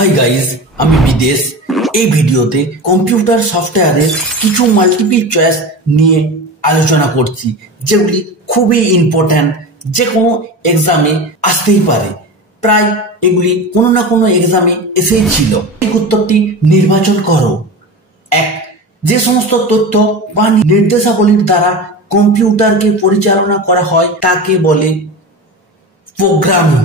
Hi guys, আমি বিদেশ। এই ভিডিওতে কম্পিউটার সফটওয়্যারের কিছু মাল্টিপল চয়েস নিয়ে আলোচনা করছি, যেগুলি খুবই ইম্পর্ট্যান্ট, যে কোনো এক্সামে আসতেই পারে। প্রায় এগুলি কোনো না কোনো এক্সামে এসেই ছিল। ঠিক উত্তরটি নির্বাচন করো। 1. যে সমস্ত তথ্য বা নির্দেশাবলীর দ্বারা কম্পিউটারকে পরিচালনা করা হয় তাকে বলে প্রোগ্রামিং।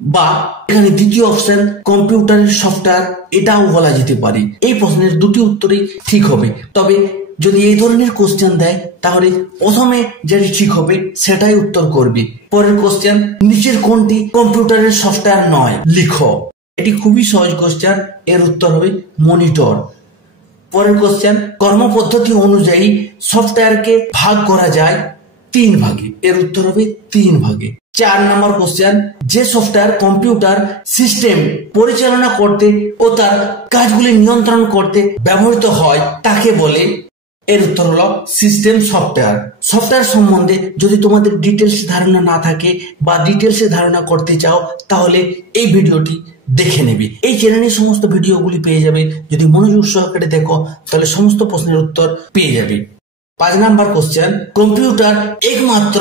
বা এখানে দ্বিতীয় অপশন কম্পিউটারের সফটওয়্যার, এটাও বলা যেতে পারে। এই প্রশ্নের দুটি উত্তরই ঠিক হবে। তবে যদি এই ধরনের কোশ্চেন দেয় তাহলে প্রথমে যেটি ঠিক হবে সেটাই উত্তর করবে। পরের কোশ্চেন, নিচের কোনটি কম্পিউটারের সফটওয়্যার নয়, লিখো। এটি খুবই সহজ কোশ্চেন, এর উত্তর হবে মনিটর। পরের কোশ্চেন, কর্মপদ্ধতি অনুযায়ী সফটওয়্যারকে ভাগ করা যায় 3 ভাগে, এর উত্তর হবে 3 ভাগে। 4 নম্বর কোশ্চেন, যে সফটওয়্যার কম্পিউটার সিস্টেম পরিচালনা করতে ও তার কাজগুলি নিয়ন্ত্রণ করতে ব্যবহৃত হয় তাকে বলে, এর উত্তর হলো সিস্টেম সফটওয়্যার। সফটওয়্যার সম্বন্ধে যদি তোমাদের ডিটেলস ধারণা না থাকে বা ডিটেলসে ধারণা করতে চাও তাহলে এই ভিডিওটি দেখে নেবে। এই চ্যানেলে সমস্ত ভিডিওগুলি পেয়ে যাবে। যদি মনোযোগ সহকারে দেখো তাহলে সমস্ত প্রশ্নের উত্তর পেয়ে যাবে। 5 নম্বর কোশ্চেন, কম্পিউটার একমাত্র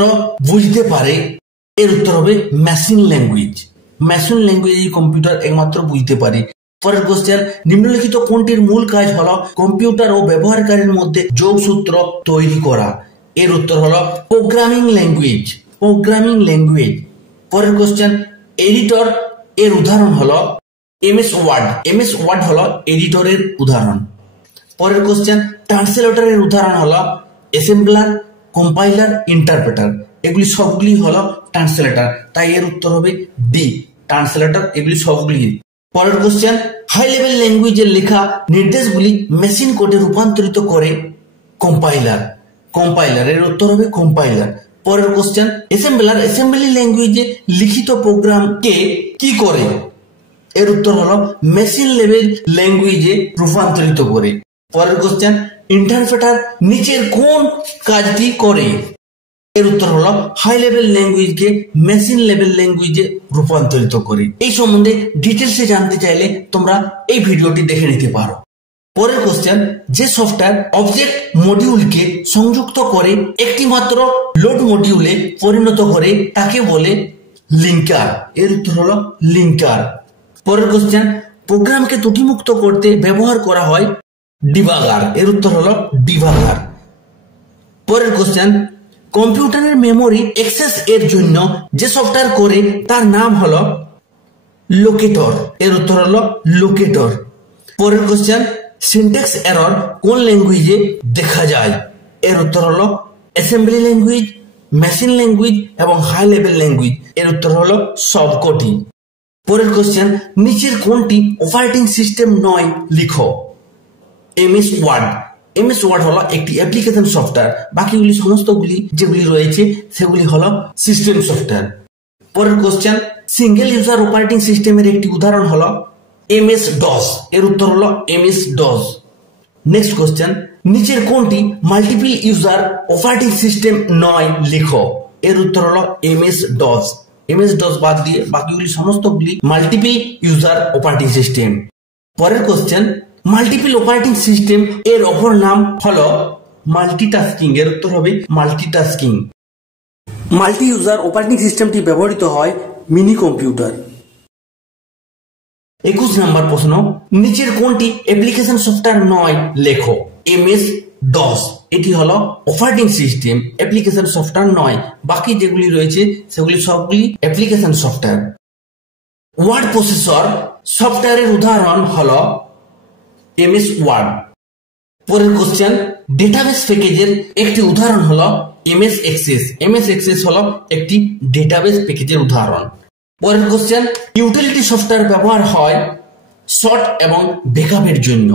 বুঝতে পারে, এর উত্তর হবে machine language. Machine language computer একমাত্র বুঝতে পারে। পরের কোশ্চেন, নিম্নলিখিত কোনটির মূল কাজ হলো কম্পিউটার ও ব্যবহারকারীর মধ্যে যোগসূত্র তৈরি করা, এর উত্তর হলো প্রোগ্রামিং ল্যাঙ্গুয়েজ। Programming language. পরের কোশ্চেন, এডিটর এর উদাহরণ হলো এমএস ওয়ার্ড। এমএস ওয়ার্ড হলো এডিটরের উদাহরণ। পরের কোশ্চেন, ট্রান্সলেটরের উদাহরণ হলো অ্যাসেম্বলার, কম্পাইলার, ইন্টারপ্রেটার। এগুলি সবগুলি হলো ট্রান্সলেটর, তাই এর উত্তর হবে ডি, ট্রান্সলেটর। এগুলি সবগুলি। পরের কোশ্চেন, হাই লেভেল ল্যাঙ্গুয়েজের লেখা নির্দেশগুলি মেশিন কোডে রূপান্তরিত করে কম্পাইলার। কম্পাইলার, এর উত্তর হবে কম্পাইলার। পরের কোশ্চেন, অ্যাসেম্বলার অ্যাসেম্বলি ল্যাঙ্গুয়েজে লিখিত প্রোগ্রামকে কি করে, এর উত্তর হলো মেশিন লেভেল ল্যাঙ্গুয়েজে রূপান্তরিত করে। পরের কোশ্চেন, ইন্টারপ্রেটার নিচের কোন কাজটি করে, এর উত্তর হলো হাই লেভেল ল্যাঙ্গুয়েজকে মেশিন লেভেল ল্যাঙ্গুয়েজে রূপান্তরিত করে। এই সম্বন্ধে ডিটেলসে জানতে চাইলে তোমরা এই ভিডিওটি দেখে নিতে পারো। পরের কোশ্চেন, যে সফটওয়্যার অবজেক্ট মডিউলকে সংযুক্ত করে একটি মাত্র লোড মডিউলে পরিণত করে তাকে বলে লিঙ্কার, এর উত্তর হলো লিঙ্কার। পরের কোশ্চেন, প্রোগ্রামকে ত্রুটিমুক্ত করতে ব্যবহার করা হয় ডিবাগার, এর উত্তর হলো ডিবাগার। পরের কোশ্চেন, কম্পিউটারের মেমোরি অ্যাক্সেস এর জন্য যে সফটওয়্যার করে তার নাম হলো লোকেটর, এর উত্তর হলো লোকেটর। পরের কোশ্চেন, সিনট্যাক্স এরর কোন ল্যাঙ্গুয়েজে দেখা যায়, এর উত্তর হলো অ্যাসেম্বলি ল্যাঙ্গুয়েজ, মেশিন ল্যাঙ্গুয়েজ এবং হাই লেভেল ল্যাঙ্গুয়েজ। এর উত্তর হলো সবকটি। পরের কোশ্চেন, নিচের কোনটি অপারেটিং সিস্টেম নয়, লিখো। MS word. এমএস ওয়ার্ড হলো একটি অ্যাপ্লিকেশন সফটওয়্যার। বাকিগুলি সমস্তগুলি যেগুলি রয়েছে সেগুলি হলো সিস্টেম সফটওয়্যার। পরের কোশ্চেন, সিঙ্গেল ইউজার অপারেটিং সিস্টেমের একটি উদাহরণ হলো এমএস ডস, এর উত্তর হলো এমএস ডস। নেক্সট কোশ্চেন, নিচের কোনটি মাল্টিপল ইউজার অপারেটিং সিস্টেম নয়, লিখো। এর উত্তর হলো এমএস ডস। এমএস ডস বাদ দিয়ে বাকিগুলি সমস্তগুলি মাল্টিপল ইউজার অপারেটিং সিস্টেম। পরের কোশ্চেন, মাল্টিপল অপারেটিং সিস্টেম এর অপর নাম হলো মাল্টিটাস্কিং, এর উত্তর হবে মাল্টিটাস্কিং। মাল্টি ইউজার অপারেটিং সিস্টেমটি ব্যবহৃত হয় মিনি কম্পিউটার। 21 নম্বর প্রশ্ন, নিচের কোনটি অ্যাপ্লিকেশন সফটওয়্যার নয়, লেখো। এমএস ডস এটি হলো অপারেটিং সিস্টেম, অ্যাপ্লিকেশন সফটওয়্যার নয়। বাকি যেগুলি রয়েছে সেগুলি সবগুলি অ্যাপ্লিকেশন সফটওয়্যার। ওয়ার্ড প্রসেসর সফটওয়্যারের উদাহরণ হলো এমএস ওয়ার্ড। পরের কোশ্চেন, ডেটাবেস প্যাকেজের একটি উদাহরণ হলো এমএস এক্সেস। এমএস এক্সেস হলো একটি ডেটাবেস প্যাকেজের উদাহরণ। পরের কোশ্চেন, ইউটিলিটি সফটওয়্যার ব্যবহার হয় শর্ট এবং ব্যাকআপের জন্য,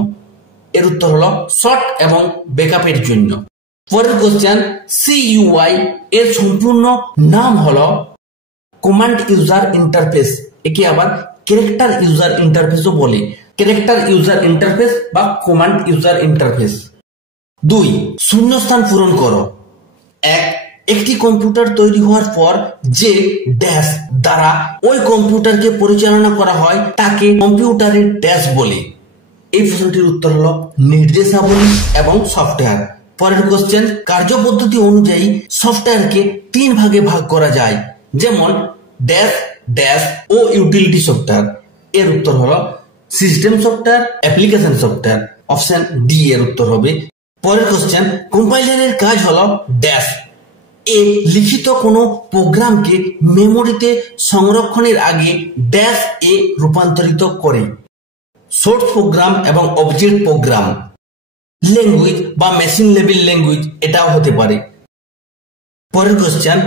এর উত্তর হলো শর্ট এবং ব্যাকআপের জন্য। পরের কোশ্চেন, সিইউআই এর সম্পূর্ণ নাম হলো কমান্ড ইউজার ইন্টারফেস। একে আবার ক্যারেক্টার ইউজার ইন্টারফেসও বলে। ক্যারেক্টার ইউজার ইন্টারফেস বা কমান্ড ইউজার ইন্টারফেস। 2. শূন্যস্থান পূরণ করো। 1. একটি কম্পিউটার তৈরি হওয়ার পর যে ড্যাশ দ্বারা ওই কম্পিউটারকে পরিচালনা করা হয় তাকে কম্পিউটারের ড্যাশ বলে। এই প্রশ্নটির উত্তর হলো নির্দেশাবলী এবং সফটওয়্যার। পরের কোশ্চেন, কার্যপদ্ধতি অনুযায়ী সফটওয়্যারকে 3 ভাগে ভাগ করা যায়, যেমন dash dash O utility software. এর উত্তর হলো system software, application software. Option D এর উত্তর হবে। পরের কোশ্চেন, কম্পাইলারের কাজ হলো ড্যাশ এ লিখিত কোনো প্রোগ্রামকে মেমোরিতে সংরক্ষণের আগে ড্যাশ এ রূপান্তরিত করে। সোর্স প্রোগ্রাম এবং অবজেক্ট প্রোগ্রাম, ল্যাঙ্গুয়েজ বা মেশিন লেভেল ল্যাঙ্গুয়েজ এটাও হতে পারে। পরের কোশ্চেন,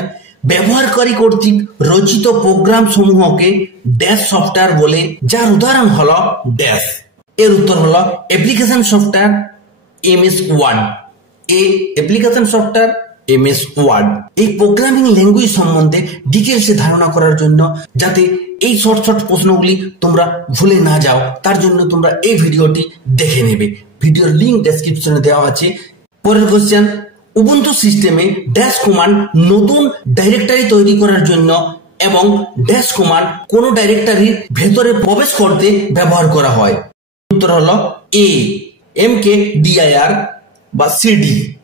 ব্যবহারকারী কর্তৃক রচিত প্রোগ্রাম সমূহকে ড্যাশ সফটওয়্যার বলে, যার উদাহরণ হলো ড্যাশ। এর উত্তর হলো অ্যাপ্লিকেশন সফটওয়্যার, এমএস ওয়ার্ড। এ অ্যাপ্লিকেশন সফটওয়্যার, এমএস ওয়ার্ড। এই প্রোগ্রামিং ল্যাঙ্গুয়েজ সম্বন্ধে ডিটেলসে ধারণা করার জন্য, যাতে এই শর্ট শর্ট প্রশ্নগুলি তোমরা ভুলে না যাও, তার জন্য তোমরা এই ভিডিওটি দেখে নেবে। ভিডিওর লিঙ্ক ডেসক্রিপশনে দেওয়া আছে। পরের কোশ্চেন, উবুন্টু সিস্টেমে ড্যাশ কমান্ড নতুন ডাইরেক্টরি তৈরি করার জন্য এবং ড্যাশ কমান্ড কোনো ডাইরেক্টরির ভেতরে প্রবেশ করতে ব্যবহার করা হয়। উত্তর হলো এ, mkdir বা cd।